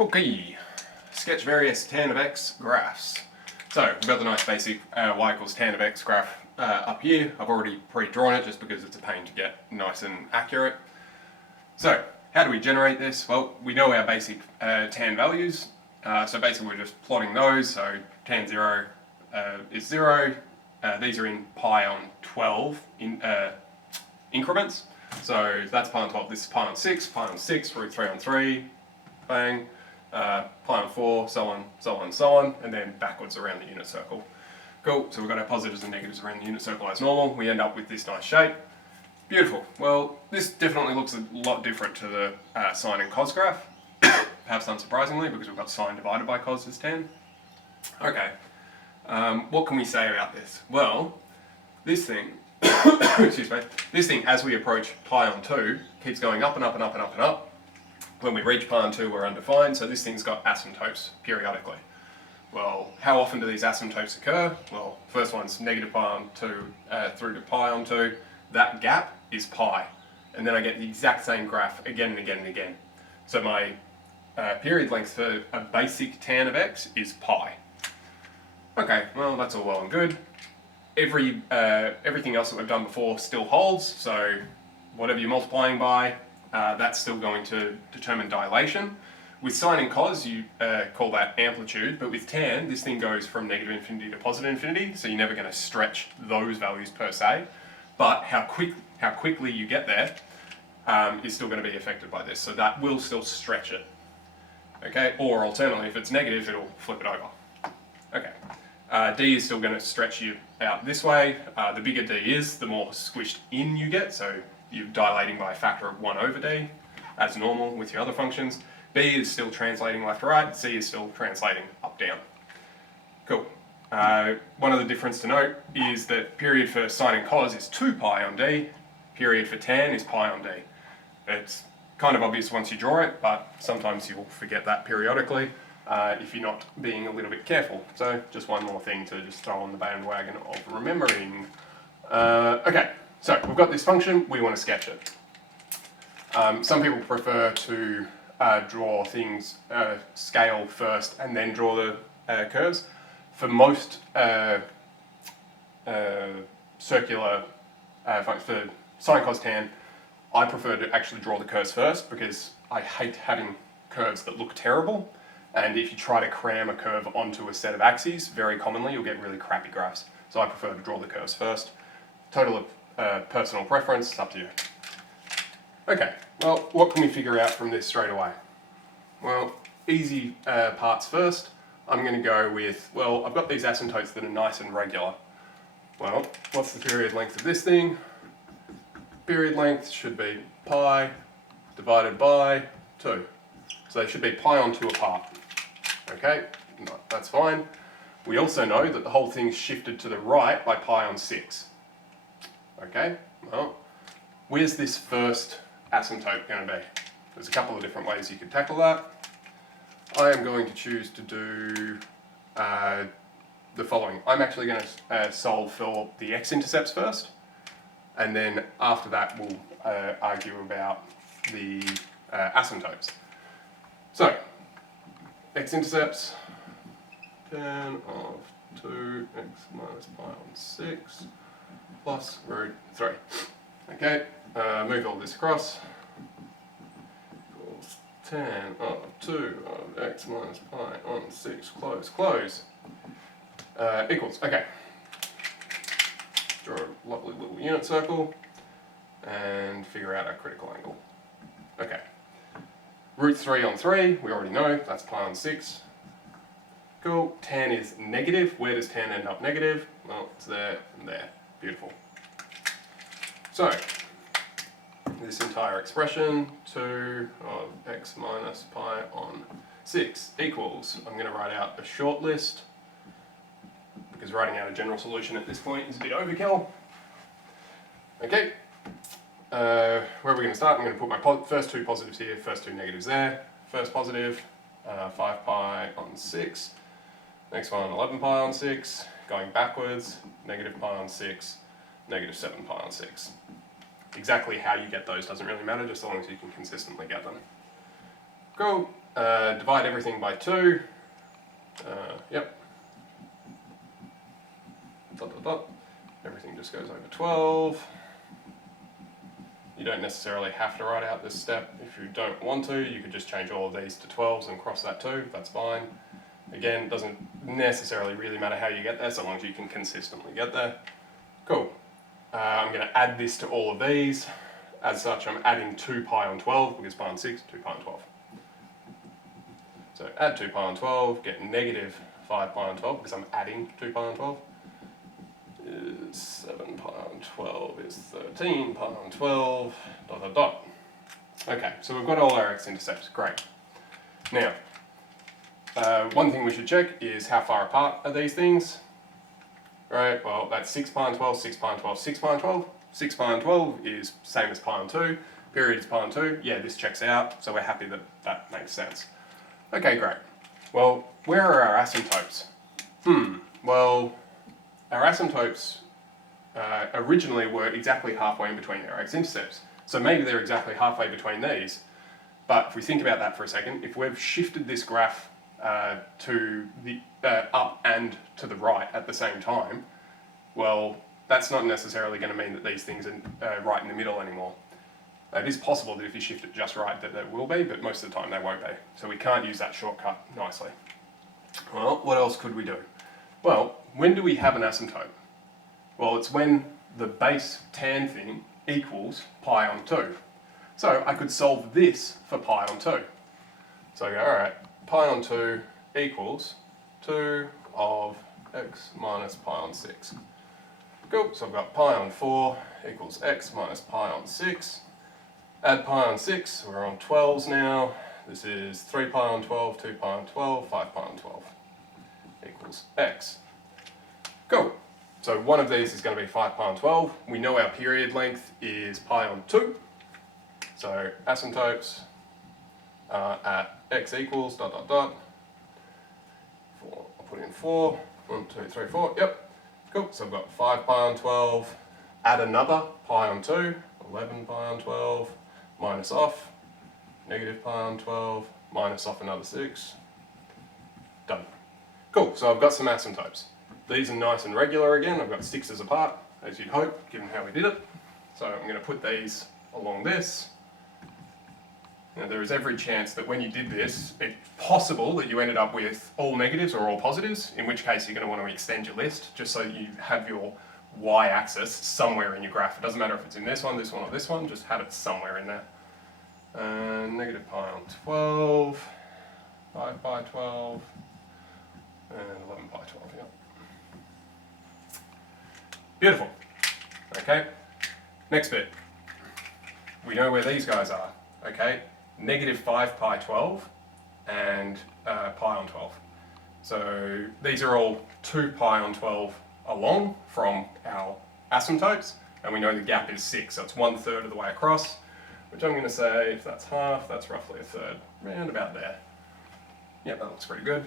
Okay, sketch various tan of x graphs. So we've got the nice basic y equals tan of x graph up here. I've already pre-drawn it just because it's a pain to get nice and accurate. So how do we generate this? Well, we know our basic tan values. So basically we're just plotting those. So tan 0 is 0. These are in pi on 12 in increments. So that's pi on 12, this is pi on 6, root 3 on 3, bang, pi on 4, so on, so on, so on, and then backwards around the unit circle. Cool, so we've got our positives and negatives around the unit circle as normal. We end up with this nice shape. Beautiful. Well, this definitely looks a lot different to the sine and cos graph, perhaps unsurprisingly, because we've got sine divided by cos is tan. Okay, what can we say about this? Well, this thing, excuse me, this thing as we approach pi on 2 keeps going up and up and up and up and up. When we reach pi on 2 we're undefined, so this thing's got asymptotes periodically. Well, how often do these asymptotes occur? Well, first one's negative pi on 2 through to pi on 2. That gap is pi. And then I get the exact same graph again and again and again. So my period length for a basic tan of x is pi. Okay, well that's all well and good. Everything else that we've done before still holds, so whatever you're multiplying by, that's still going to determine dilation. With sine and cos, you call that amplitude, but with tan, this thing goes from negative infinity to positive infinity, so you're never going to stretch those values per se, but how quickly you get there is still going to be affected by this, so that will still stretch it. Okay, or alternately, if it's negative, it'll flip it over. Okay. D is still going to stretch you out this way. The bigger D is, the more squished in you get, so you're dilating by a factor of 1 over D, as normal with your other functions. B is still translating left to right, C is still translating up down. Cool. One other difference to note is that period for sine and cos is 2 pi on D, period for tan is pi on D. It's kind of obvious once you draw it, but sometimes you'll forget that periodically. If you're not being a little bit careful. So just one more thing to just throw on the bandwagon of remembering. Okay, so we've got this function, we want to sketch it. Some people prefer to draw things scale first and then draw the curves. For most circular functions, for sine, cos, tan, I prefer to actually draw the curves first because I hate having curves that look terrible. And if you try to cram a curve onto a set of axes, very commonly you'll get really crappy graphs. So I prefer to draw the curves first. Total of personal preference, it's up to you. Okay, well, what can we figure out from this straight away? Well, easy parts first. I'm going to go with, well, I've got these asymptotes that are nice and regular. Well, what's the period length of this thing? Period length should be pi divided by 2. So they should be pi on 2 apart. Okay, no, that's fine. We also know that the whole thing's shifted to the right by pi on 6. Okay, well, where's this first asymptote going to be? There's a couple of different ways you could tackle that. I am going to choose to do the following. I'm actually going to solve for the x-intercepts first, and then after that we'll argue about the asymptotes. So, x-intercepts, tan of 2x minus pi on 6 plus root 3. Okay, move all this across. Equals tan of 2 of x minus pi on 6, close. Equals, okay. Draw a lovely little unit circle and figure out our critical angle. Okay. Root 3 on 3, we already know, that's pi on 6. Cool, tan is negative. Where does tan end up negative? Well, it's there and there. Beautiful. So, this entire expression, 2 of x minus pi on 6 equals, I'm going to write out a short list, because writing out a general solution at this point is a bit overkill. Okay. Where are we going to start? I'm going to put my first 2 positives here, first 2 negatives there. First positive, 5 pi on 6. Next one, 11 pi on 6. Going backwards, negative pi on 6, negative 7 pi on 6. Exactly how you get those doesn't really matter, just as long as you can consistently get them. Cool. Divide everything by 2. Yep. Dot, dot, dot. Everything just goes over 12. You don't necessarily have to write out this step. If you don't want to, you could just change all of these to 12s and cross that 2. That's fine. Again, it doesn't necessarily really matter how you get there, so long as you can consistently get there. Cool. I'm going to add this to all of these. As such, I'm adding 2 pi on 12, because pi on 6, 2 pi on 12. So add 2 pi on 12, get negative 5 pi on 12, because I'm adding 2 pi on 12. 7 pi on 12 is 13 pi on 12, dot, dot, dot. Okay, so we've got all our x-intercepts, great. Now, one thing we should check is how far apart are these things? Right, well, that's 6 pi on 12, 6 pi on 12, 6 pi on 12. 6 pi on 12 is same as pi on 2, period is pi on 2. Yeah, this checks out, so we're happy that that makes sense. Okay, great. Well, where are our asymptotes? Well, our asymptotes originally were exactly halfway in between our x-intercepts. So maybe they're exactly halfway between these. But if we think about that for a second, if we've shifted this graph to the up and to the right at the same time, well, that's not necessarily going to mean that these things are right in the middle anymore. It is possible that if you shift it just right that they will be, but most of the time they won't be. So we can't use that shortcut nicely. Well, what else could we do? Well, when do we have an asymptote? Well, it's when the base tan thing equals pi on 2. So I could solve this for pi on 2. So I go, alright, pi on 2 equals 2 of x minus pi on 6. Cool, so I've got pi on 4 equals x minus pi on 6. Add pi on 6, we're on 12s now. This is 3 pi on 12, 2 pi on 12, 5 pi on 12 equals x. Cool. So one of these is going to be 5 pi on 12. We know our period length is pi on 2. So asymptotes are at x equals dot dot dot. 4, I'll put in 4. 1, 2, 3, 4. Yep. Cool. So I've got 5 pi on 12. Add another pi on 2. 11 pi on 12. Minus off. Negative pi on 12. Minus off another 6. Done. Cool. So I've got some asymptotes. These are nice and regular again. I've got 6s apart, as you'd hope, given how we did it. So I'm going to put these along this. Now there is every chance that when you did this, it's possible that you ended up with all negatives or all positives, in which case you're going to want to extend your list, just so you have your y-axis somewhere in your graph. It doesn't matter if it's in this one, or this one, just have it somewhere in there. Negative pi on 12, 5 pi 12, and 11 pi 12, yeah. Beautiful. Okay, next bit. We know where these guys are, okay? Negative 5 pi 12 and pi on 12. So these are all 2 pi on 12 along from our asymptotes, and we know the gap is 6, so it's 1/3 of the way across, which I'm going to say, if that's half, that's roughly 1/3, round about there. Yep, that looks pretty good.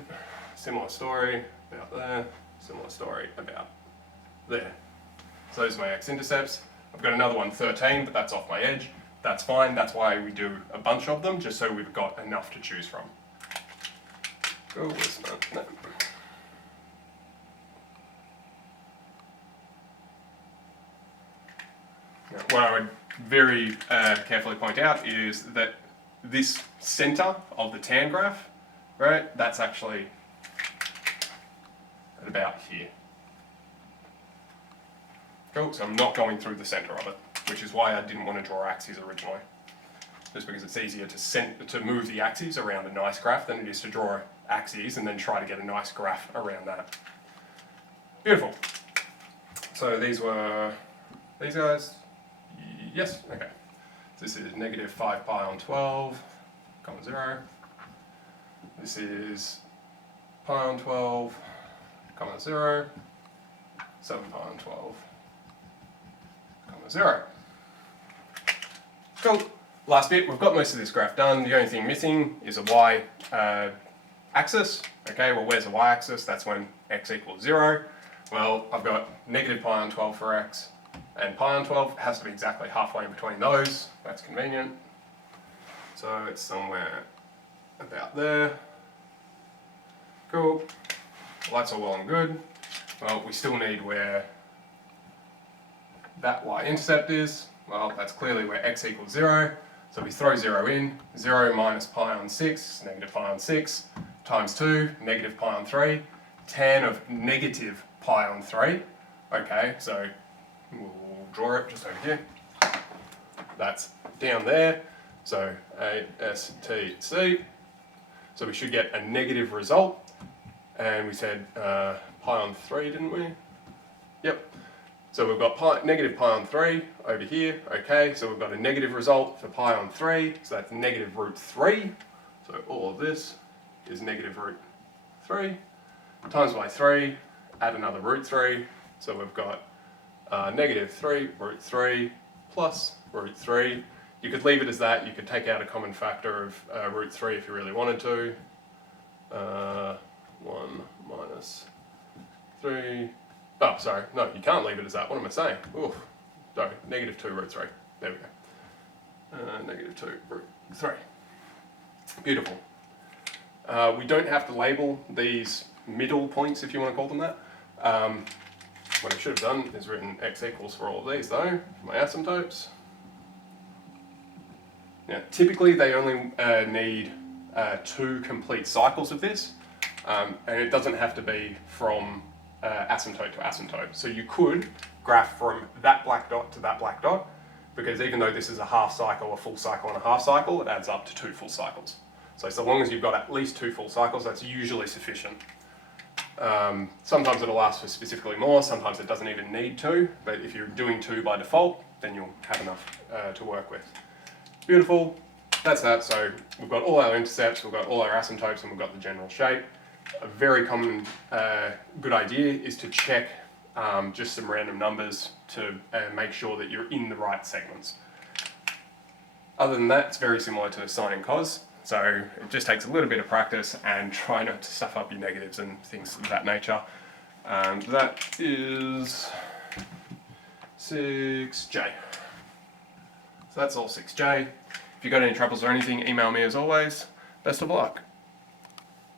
Similar story about there, similar story about there. So those are my x-intercepts. I've got another one, 13, but that's off my edge. That's fine, that's why we do a bunch of them, just so we've got enough to choose from. Go with that. No. What I would very carefully point out is that this center of the tan graph, right, that's actually at about here. Cool, so I'm not going through the center of it, which is why I didn't want to draw axes originally. Just because it's easier to move the axes around a nice graph than it is to draw axes and then try to get a nice graph around that. Beautiful. So these were these guys. Yes, okay. So this is negative 5 pi on 12, comma 0. This is pi on 12, comma 0. 7 pi on 12, comma 0. Cool. Last bit, we've got most of this graph done. The only thing missing is a y axis. Okay, well where's the y-axis? That's when x equals 0. Well, I've got negative pi on 12 for x, and pi on 12 has to be exactly halfway in between those. That's convenient. So it's somewhere about there. Cool. Well, that's all well and good. Well, we still need where that y-intercept is. Well, that's clearly where x equals 0. So we throw 0 in. 0 minus pi on 6, negative pi on 6, times 2, negative pi on 3, tan of negative pi on 3. Okay, so we'll draw it just over here. That's down there. So ASTC. So we should get a negative result. And we said pi on 3, didn't we? Yep. So we've got negative pi on 3 over here. Okay, so we've got a negative result for pi on 3. So that's negative root 3. So all of this is negative root 3 times by 3, add another root 3. So we've got negative 3 root 3 plus root 3. You could leave it as that. You could take out a common factor of root 3 if you really wanted to. 1 minus 3. Oh, sorry. No, you can't leave it as that. What am I saying? Oof. Sorry. Negative 2 root 3. There we go. Negative 2 root 3. Beautiful. We don't have to label these middle points, if you want to call them that. What I should have done is written x equals for all of these, though, for my asymptotes. Now, typically they only need 2 complete cycles of this, and it doesn't have to be from asymptote to asymptote. So you could graph from that black dot to that black dot, because even though this is a half cycle, a full cycle, and a half cycle, it adds up to 2 full cycles. So long as you've got at least 2 full cycles, that's usually sufficient. Sometimes it'll ask for specifically more, sometimes it doesn't even need 2, but if you're doing 2 by default, then you'll have enough to work with. Beautiful, that's that. So we've got all our intercepts, we've got all our asymptotes, and we've got the general shape. A very common good idea is to check just some random numbers to make sure that you're in the right segments. Other than that, it's very similar to sine and cos. So it just takes a little bit of practice and try not to stuff up your negatives and things of that nature. And that is 6J. So that's all 6J. If you've got any troubles or anything, email me as always. Best of luck.